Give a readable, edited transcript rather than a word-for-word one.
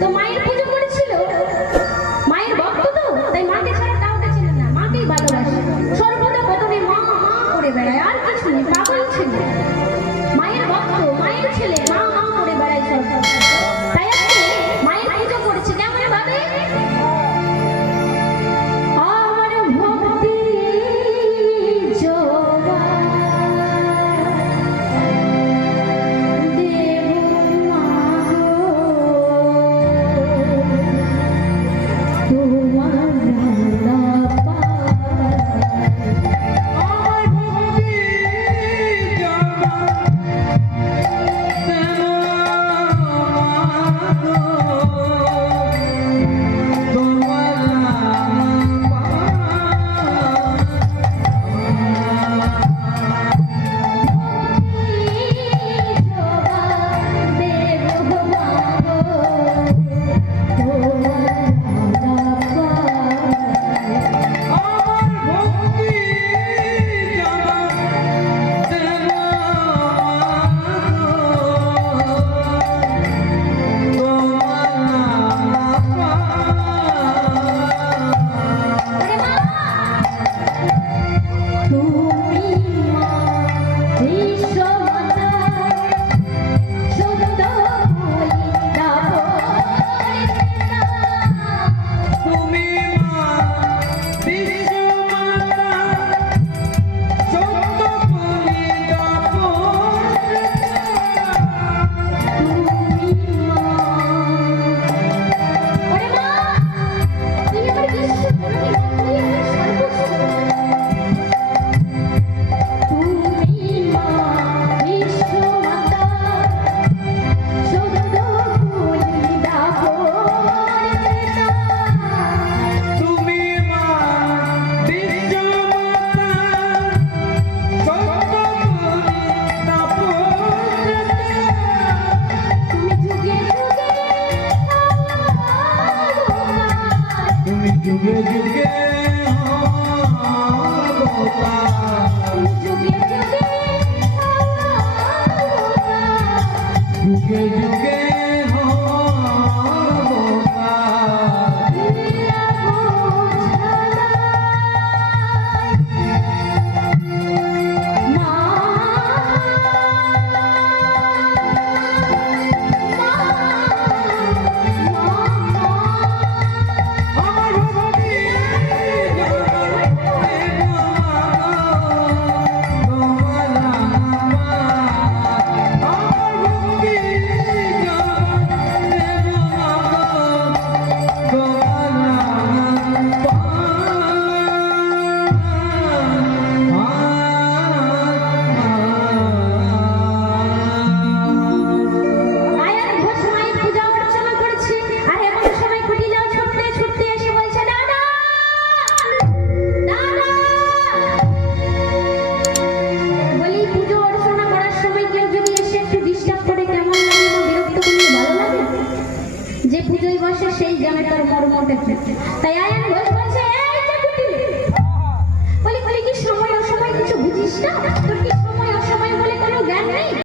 তো মায়ের পুজো করেছিল, মায়ের ভক্ত তো, তাই মাকে ছাড়া কাউকে ছিল না, মাকেই ভালোবাসে, সর্বদা প্রথমে মা মা করে বেড়ায়, আর কিছু নেই, পাগল ছিল, মায়ের ভক্ত, মায়ের ছেলে, মা মা করে বেড়ায় সর্বদা। তাই আজকে মায়ের পুজো করেছে কেমন ভাবে, আমার ভক্তি জোড়া যুগে যুগে যুগে যুগে যে পুজোয় বসে সেই জানে তার মর্মটা কি। তাই আয়ান ঘোষ বলছে, এই যে কুটি বলি কি সময় অসময় কিছু বুঝিস না, তোর কি সময় অসময় বলে কোনো জ্ঞান নেই?